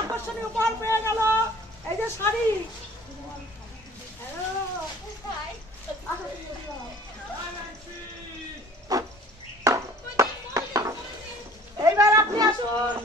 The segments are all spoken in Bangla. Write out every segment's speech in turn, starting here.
আকর্ষণীয় উপহার পেয়ে গেল এই যে শাড়ি। এইবার আপনি আসুন।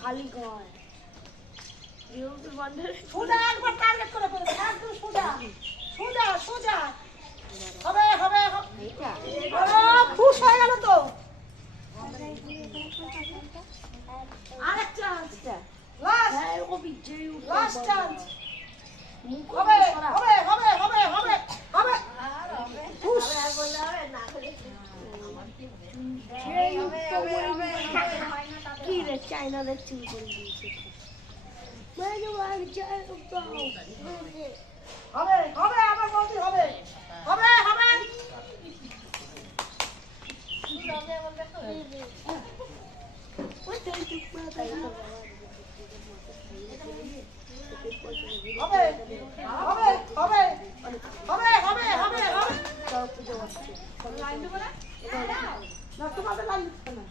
খালি গায় সোজা একবার টার্গেট করে পড়ে একদম সোজা সোজা সোজা হবে হবে এইটা লাস্ট চান্স হবে হবে হবে হবে হবে হবে উস কি রে চাইনাদের চুল করে দিয়েছে হবে হবে আবার বলতে হবে হবে হবে হবে হবে হবে হবে হবে হবে হবে লাইন দেবো না না তোমাদের লাইন দিতে না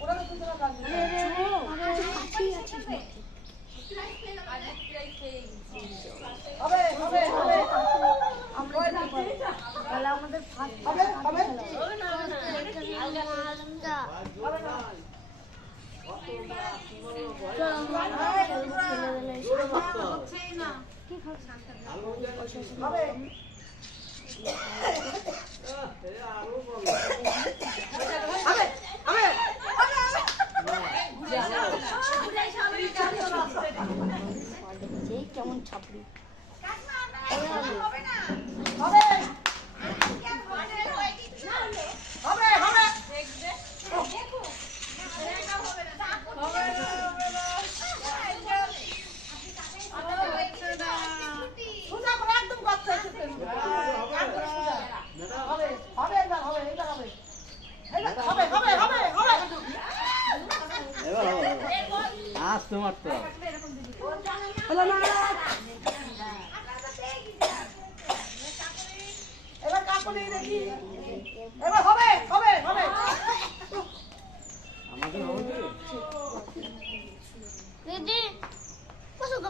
ওরা তো তোরা লাইন কাছেই আছিস হবে হবে হবে আমরা তাহলে আমাদের হবে হবে হবে না হবে না কেমন ছাপড়ি হবে হবে হবে সোজা করে একদম বাচ্চা হবে হবে এবার হবে এবার হবে হবে হবে হবে হবে এবার হবে আজ তোমার তো হলো না এবার কাকুলি দেখি এবার হবে হবে হবে আমাদের হবে দিদি বসুকা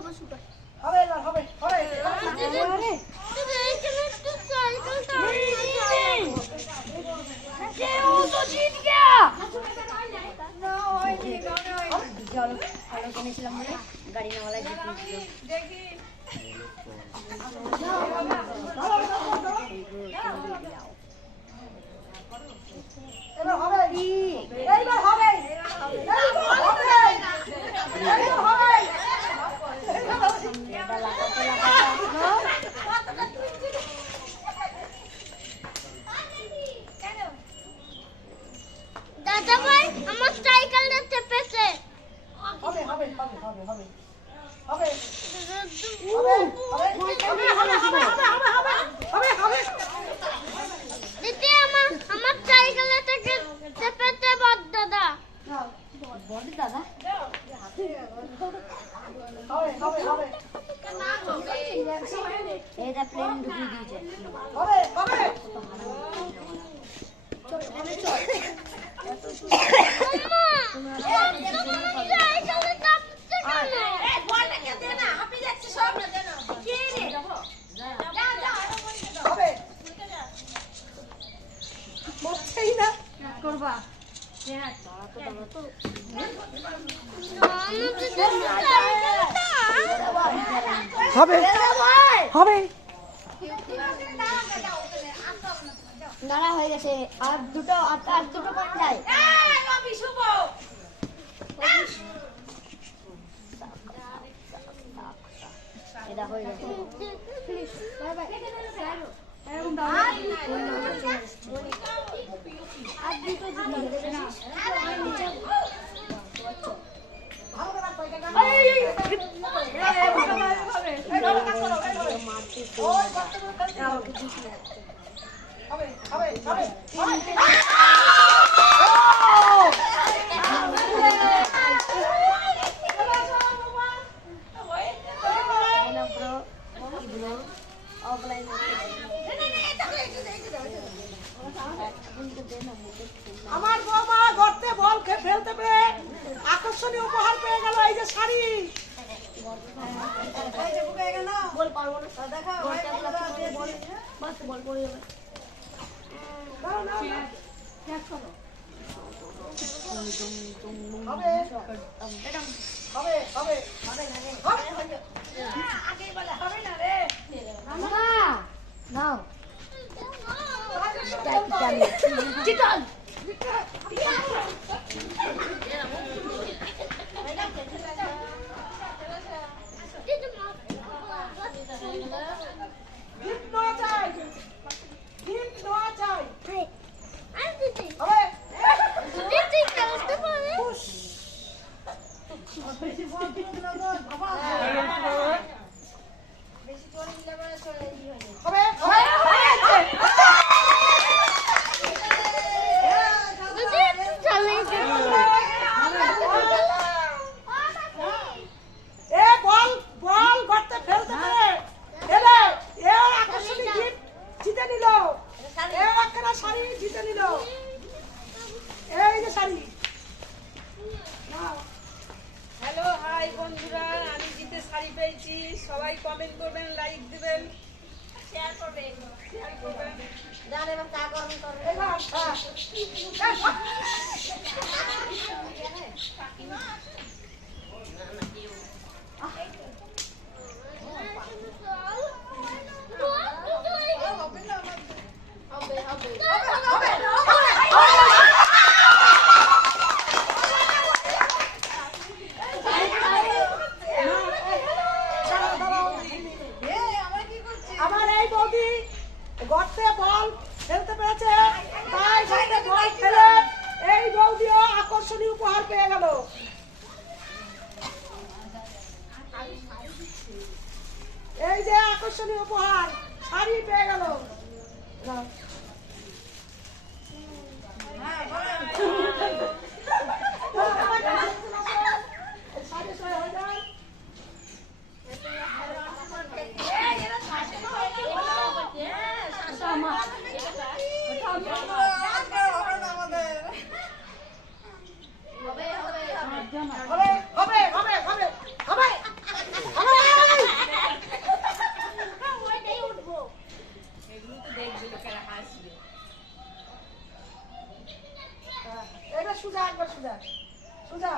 হবে এবার হবে হবে আরে দিদি এইখানে তো সাইকেলটা কেউ তো জিত গয়া না হয়নি চলো ভালো কিনেছিলাম বলে গাড়ি নাওয়ালা জিতিয়েছিল দেখি এবার হবে এইবার হবে এইবার হবে এইবার হবে দাদা ভাই আমার সাইকেলটা চেপেছে হবে হবে হবে হবে হবে হবে দিদি আমার সাইকেলটা চেপেছে বড় দাদা বড় দাদা এটা প্লেন ঢুকিয়ে দিয়েছে করবা হবে হবে নাড়া হয়ে গেছে আর দুটো কোন যায় এটা হয়ে গেছে আর দুটো আমার বৌমা গর্তে বল ফেলতে পেরে আকর্ষণীয় উপহার পেয়ে গেল এই যে শাড়ি বল পারবো না দেখাও বল পড়ে যাবে হবে হবে হবে আগেই বলে হবে না রে নাও চিকন এই একটা শাড়ি জিতে নিল। এই যে শাড়ি। হ্যালো হাই বন্ধুরা, আমি জিতে শাড়ি পেয়েছি। সবাই কমেন্ট করবেন, লাইক দিবেন, শেয়ার করবেন। জানে এবং চা গরম করবেন। আমার এই বৌদি গর্তে বল ফেলতে পেরেছে, তাই গর্তে বল ফেলে এই বৌদিও আকর্ষণীয় উপহার পেয়ে গেল। এই যে আকর্ষণীয় উপহার শাড়ি পেয়ে গেল। সুজা একবার সুজা সুজা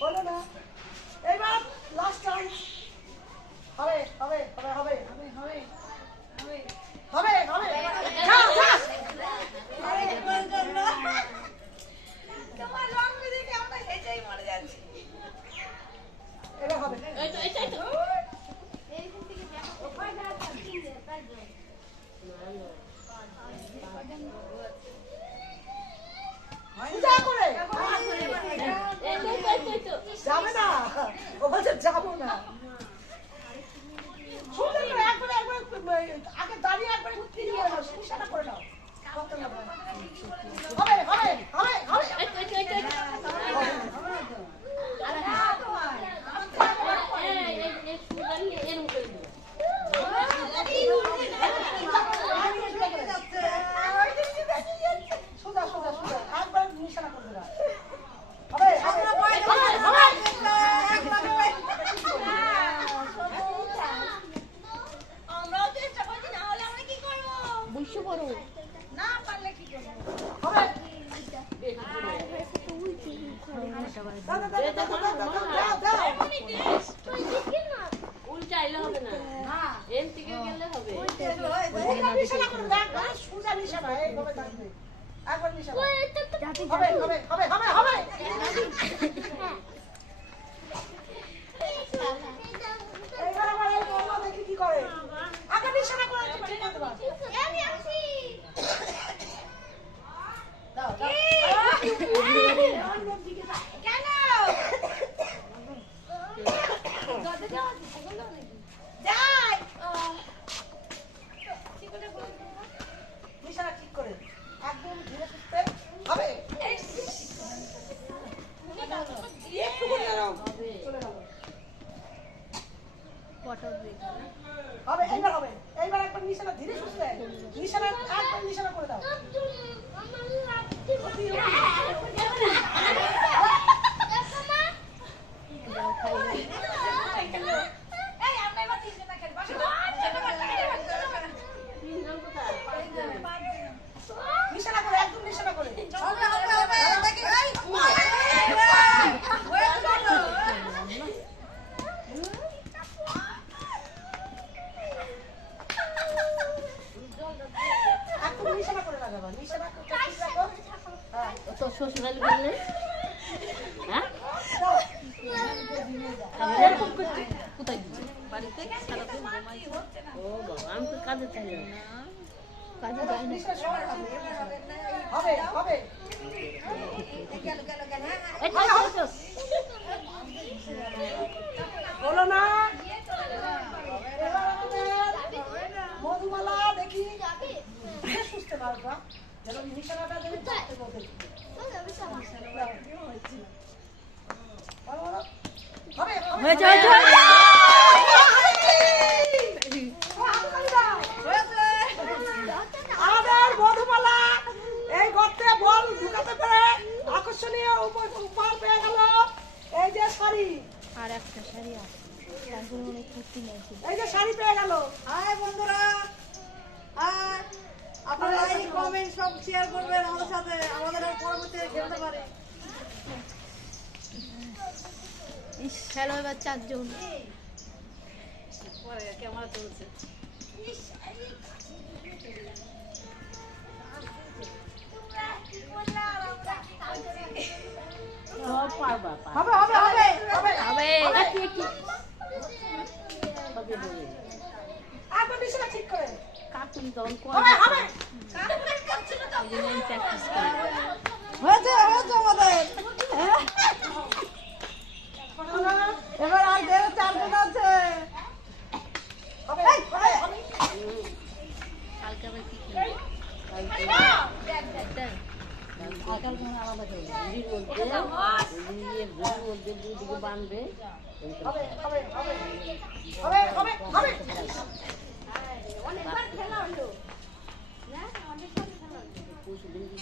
বলো না, এইবার লাস্ট চান্স। হবে হবে হবে হবে হবে হবে হবে হবে তোমার রং দেখে আমরা হেঁটেই মরে যাচ্ছি। এবার হবে যাবে না, ও বলছে যাবো না। সুন্দর করে একবার একবার আগে দাঁড়িয়ে একবার ফিরিয়ে নাও, ইশারা করে নাও। হবে হবে হবে হবে সোজা সোজা সোজা একবার নিশানা করে দেবা। হবে আমরাও চেষ্টা করছি, না হলে আমরা কি করবো? বুঝতে পারো না, পারলে কি করবো? হবে উল্টাইলে হবে না, এর থেকে গেলে হবে। নিশানা করে দাও, সোজা নিশানা এইভাবে থাকবে। একবার নিশানা হবে হবে হবে হবে হবে। এইবার আমার এই বলবো দেখি কি করে। আগে নিশানা করে ঠিক করে দেবা। দাও দাও কেন যাই নিশানা ঠিক করে একদম ধীরে সুস্থে হবে। একটু করে দাও, চলে গেল। হবে এইবার হবে, এইবার একবার নিশানা ধীরে সুস্থে নিশানা একবার নিশানা করে দাও। নিশানা করে একদম নিশানা করে একদম নিশানা করে লাগাবা। নিশানা করতে ঠিক রাখো। হ্যাঁ তো শ্বশুরালি বললে হ্যাঁ এরকম করতে কোথায় দিচ্ছি বাড়িতে সারাদিন ঘুমাই। ও বাবা, আমি তো কাজে চাইলাম না, কাজে যাই না। হবে হবে বলো না। এবার আমাদের মধুমালা দেখি সুস্থ পারবা, যেন নিশানাটা দেখে আমাদের মধুমালা এই গর্তে বল ঢুকাতে পেরে আকর্ষণীয় উপহার পেয়ে গেল এই যে শাড়ি। আর একটা শাড়ি আছে, তারপরে অনেক কুর্তি নিয়েছি। এই যে শাড়ি পেয়ে গেল। হাই বন্ধুরা, হাই, আপনারা লাইক কমেন্ট সব শেয়ার করবেন আমাদের সাথে, আমাদের পরবর্তীতে খেলতে পারে। খেলো এবার 4 জন। ক্যামেরা চলছে। সব পারবা, হবে হবে হবে হবে হবে। একবার বিছানা ঠিক করে। কার্টুন তখন হবে হবে। প্র্যাকটিস করি। হয়েছে হয়েছে আমাদের। এবার আর দেড় 4 জন আছে। হবে হবে হবে। কালকে আবার কি খেলবো? আকাল কোনো আলাদা খেলবে। ঝুড়ির মধ্যে দুদিকে বাঁধবে। হবে হবে হবে হবে হবে হবে। পরশুদিন কি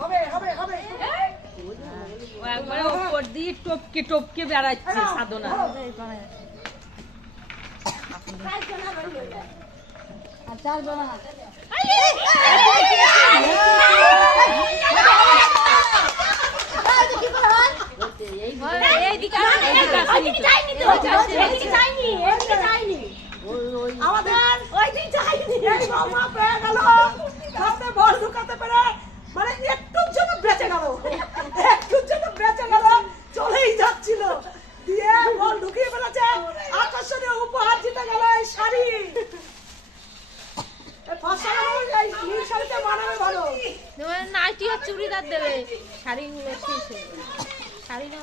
হবে হবে হবে। ও একবারে উপর দিয়ে টপকে টপকে বেড়াচ্ছে সাধনা। আর 4 জন আছে। এইদিকে যাইনি। আমাদের ওই দিন যাইনি। এই বৌমা পেয়ে গেল সাথে বল ঢুকাতে পেরে, মানে একটুর জন্য বেঁচে গেল, একটুর জন্য বেঁচে গেল, চলেই যাচ্ছিল, দিয়ে বল ঢুকিয়ে ফেলেছে। আকর্ষণীয় উপহার জিতে গেল এই শাড়ি। এই ফসল এই নীল শাড়িতে মানাবে ভালো। নাইটি আর চুড়িদার দেবে, শাড়িগুলো শেষ হয়ে গেছে। শাড়ি না